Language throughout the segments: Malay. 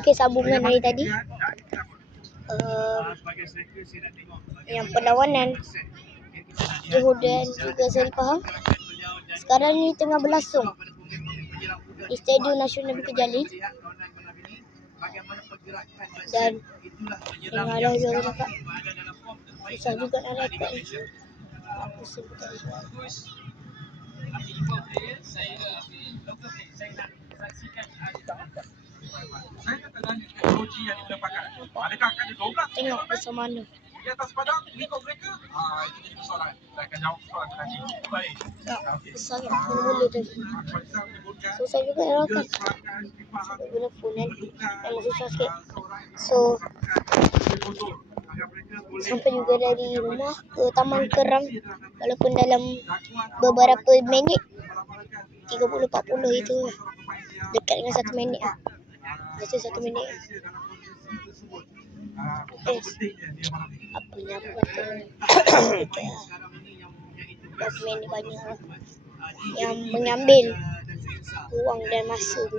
Okey, sambungan dari tadi. Uh, yang perlawanan. Johor dan juga Seri Pahang sekarang ni tengah berlangsung di Stadium Nasional Bukit Jalil dan yang ada juga cakap susah juga nak rekod ni. Apa sebut tadi Saya nak tanya teknologi yang didapatkan. Adakah akan ada 12 tengok macam mana di atas padang mengikut mereka? Ah, itu jadi persoalan. Saya akan jawab soalan nanti. Baik. tak kan mula-mula tadi menyebutkan susah juga nak dipahami sebab guna phone kan memang susah sikit so sampai juga dari rumah ke Taman Kerang walaupun dalam beberapa minit 30-40 itu dekat dengan satu minit lah rasa satu minit. Ah, Yes. apa ni apa kata berapa minit banyak lah. yang mengambil ruang dan masa tu.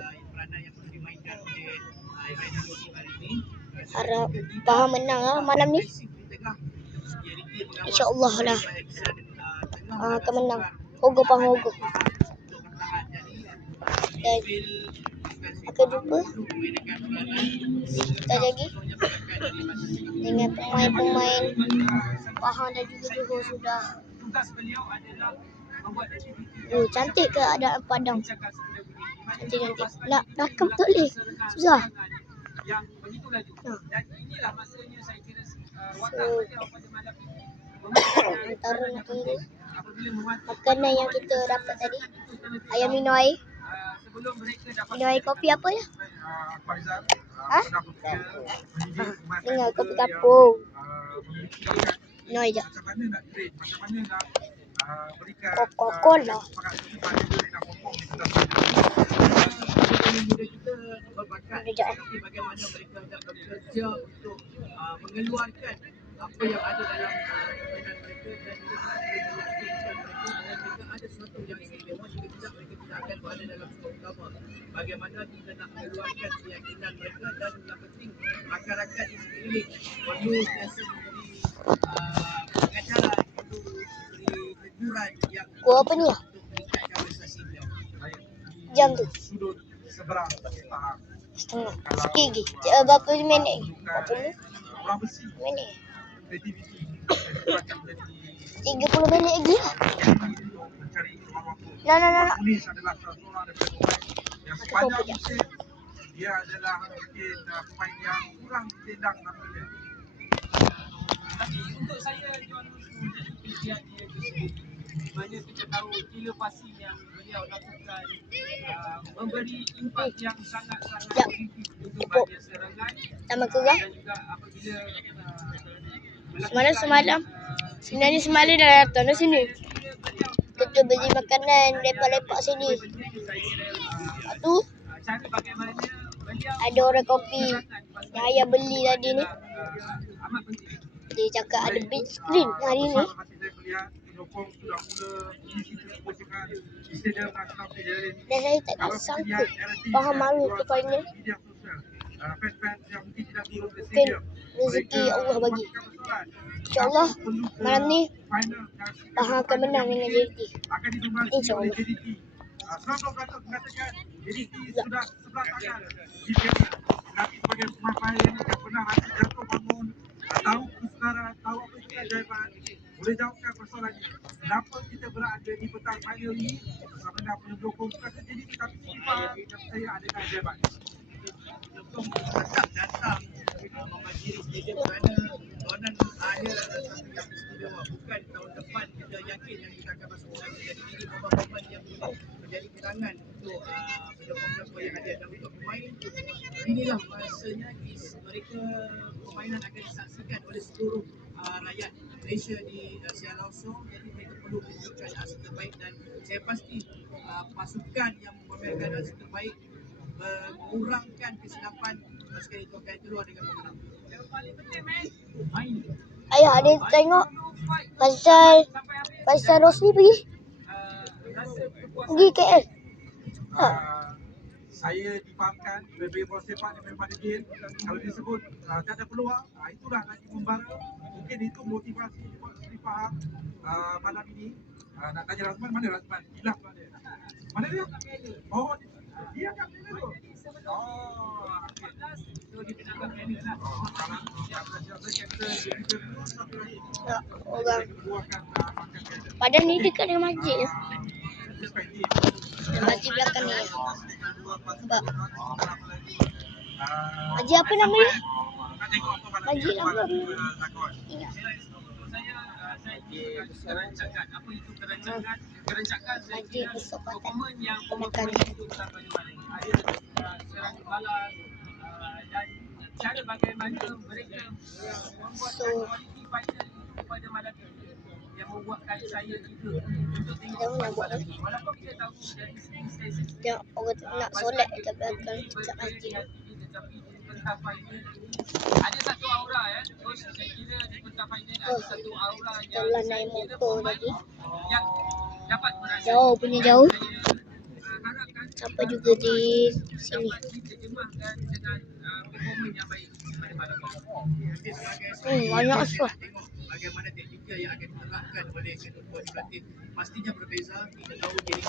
harap Pahang menang lah malam ni. InsyaAllah lah. Uh, akan menang. Hogo Pahang Hogo. Dan akan jumpa kita lagi dengan pemain-pemain Pahang dan juga Johor sudah Oh, cantik keadaan padang. Cantik-cantik. Nak rakam tak boleh. Susah. yang begitu laju. Dan inilah masanya saya kira uh, So, watak beliau pada malam ini. antara makanan yang kita dapat tadi. Ayam minum sebelum mereka dapat Minum air kopi apa ya? Ha? Dengar kopi kapur. Minum air uh, berikan Coca-Cola. Sekejap eh. bagaimana mereka bekerja untuk mengeluarkan apa yang ada dalam uh, mereka dan mereka ada sesuatu yang tidak akan berada dalam skor utama bagaimana kita nak mengeluarkan keyakinan mereka dan yang penting rakan-rakan di sekeliling perlu biasa memberi uh, pengajaran perlu memberi teguran yang Gua apa ni untuk meningkatkan prestasi beliau Jam tu. sudut seberang Pahang Setengah. Sikit lagi. Uh, berapa minit lagi? Berapa minit? Minit. Jadi 30 minit lagi lah. Aku sepanjang tahu musim dia adalah mungkin pemain yang kurang ditendang namanya Tapi untuk saya John Pilihan dia tersebut Mana kita tahu gila pasti yang beliau lakukan uh, Memberi impak yang sangat-sangat positif untuk bahagian serangan Sama kurang. Dan juga apabila uh, Semalam semalam. Sebenarnya semalam dah datang dah sini. Kita beli makanan lepak-lepak sini. Lepas tu ada orang kopi yang ayah beli tadi ni. Dia cakap ada big screen hari ni. Dan saya tak sangka Faham malu ke final. Mungkin rezeki Allah bagi. InsyaAllah malam ni Faham akan menang dengan JDT. InsyaAllah. oleh JDT. 100% mengatakan JDT sudah sebelah tangan di Piala. Tapi sebagai pemain yang pernah rasa jatuh bangun, tahu kesedaran, tahu apa itu keajaiban, boleh jawabkan persoalan ini. Kenapa kita berada di petang final ini bersama dengan penyokong bukan saja JDT tapi FIFA yang saya ada keajaiban. Untuk tetap datang uh, membanjiri stadium kerana Ronan akhir adalah satu yang istimewa bukan tahun depan kita yakin yang kita akan masuk final jadi ini momen-momen yang menjadi kenangan untuk uh, penyokong-penyokong yang ada dan untuk pemain inilah masanya is, mereka permainan akan disaksikan oleh seluruh uh, rakyat Malaysia di uh, Siar Laosong jadi mereka perlu menunjukkan hasil terbaik dan saya pasti uh, pasukan yang memamerkan hasil terbaik mengurangkan kesilapan sekali itu akan keluar dengan pemenang. Ayah ada tengok pasal pasal Rosli pergi pergi KL. Ha. Saya difahamkan lebih bola sepak daripada game kalau disebut uh, tak ada peluang uh, itulah nanti membara. Mungkin itu motivasi juga saya faham uh, malam ini. Uh, nak tanya Razman mana Razman hilang. Tu ada mana dia? Oh dia kat mana tu? Oh So dia kena agak planner lah. Oh, kalau dia kita terus sampai lagi Tak, orang. makan dia Padahal ni dekat dengan masjid Yang masjid belakang ni. Sebab masjid apa nama nak malam Masjid ni apa? kerancangan? Kerancangan saya Masjid balas uh, dan cara bagaimana mereka membuat So- kepada yang membuatkan saya juga untuk tengok ini. Walaupun kita tahu dari segi Tengok orang tu nak solat dekat belakang dekat masjid. tetapi di pentas final ada satu aura ya. Terus saya kira di pentas final ada Oh, satu aura Kita yang lah naik motor lagi. yang dapat. Jauh punya jauh. Saya uh, harapkan Sampai juga di sini. yang sebagai Hmm, banyak asal. Bagaimana teknikal yang akan diterapkan oleh kedua pelatih pastinya berbeza kita tahu jadi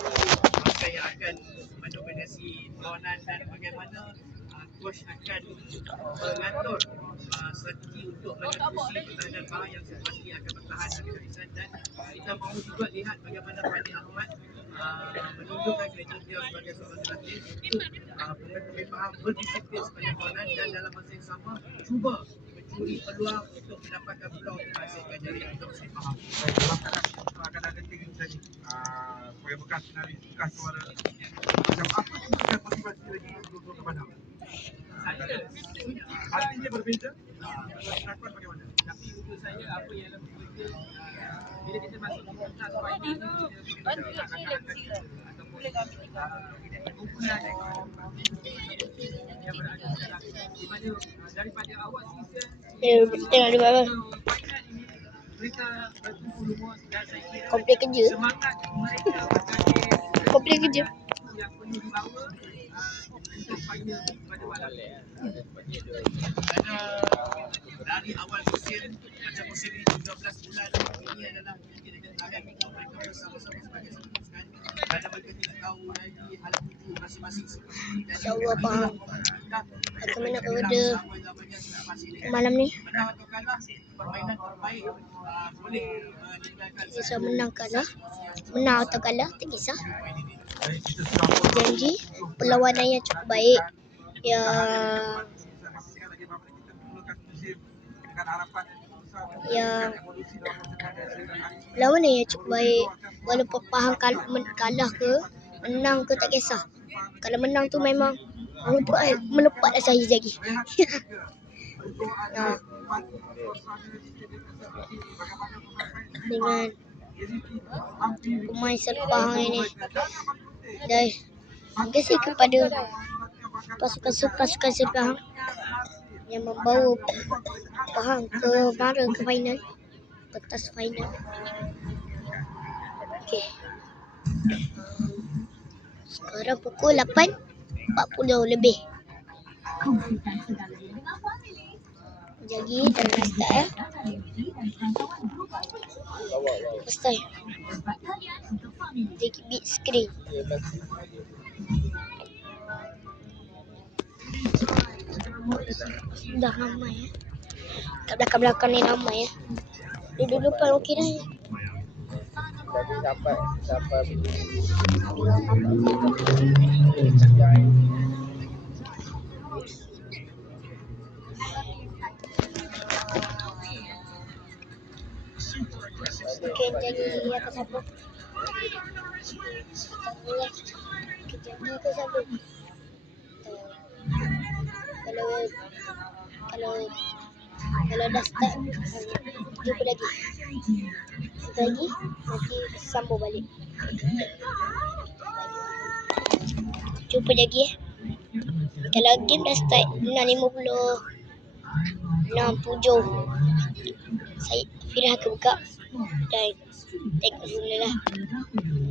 masa yang akan mendominasi perlawanan dan bagaimana uh, coach akan mengatur uh, strategi untuk mengeksekusi pertahanan bahang yang pasti akan bertahan barisan dan kita mahu juga lihat bagaimana Fandi Ahmad uh, menunjukkan kriteria sebagai seorang pelatih. Untuk uh, pemain-pemain Pahang berdisiplin sepanjang perlawanan dan dalam masa yang sama cuba mencuri peluang untuk mendapatkan peluang untuk menghasilkan jaringan untuk si Pahang. Baik, dalam akan ada tiga tadi. Uh, sebagai bekas finalis, bekas suara. Macam apa sebenarnya motivasi lagi untuk ke Padang? Saya Artinya berbeza. Uh, Lakon bagaimana? tapi untuk saya apa yang lebih berbeza uh, bila kita masuk ke pentas final ni kita kita nak akan Dia berkumpul semua dan saya kira Komplek kerja. semangat mereka berkata Komplek kerja. yang perlu dibawa untuk final pada malam ini. Ada dari awal musim macam musim ini 13 bulan ini adalah kira-kira terakhir untuk mereka bersama-sama sebagai satu pasukan kerana mereka tidak tahu lagi hal tuju masing-masing seperti dan InsyaAllah faham. Bagaimana kepada masih malam ni. menang atau kalah permainan terbaik uh, boleh meninggalkan Tak kisah menang kalah. Menang atau kalah, tak kisah. Janji perlawanan yang cukup baik. Yang Pastikan lagi bahawa kita mulakan musim dengan harapan yang yang dan hari perlawanan yang cukup baik. Walaupun faham kal- kalah ke, menang ke tak kisah. Kalau menang tu memang melompat melompat dah saya lagi. Nah, dengan pemain Serpahang ini dan terima kasih kepada pasukan-pasukan Serpahang yang membawa Pahang ke mara ke final pentas final okey sekarang pukul 8.40 lebih jadi dah nak start eh Start Take big screen Dah ramai ya. Kat belakang-belakang ni ramai ya. Duduk depan okey dah. ya. Jadi sampai sampai Mungkin jadi siapa? Ya. Jadi aku siapa? Kalau kalau kalau dah start jumpa lagi. Jumpa lagi nanti sambung balik. Jumpa lagi eh. Kalau game dah start 6.50 67 saya Firah akan buka dan tengok dulu lah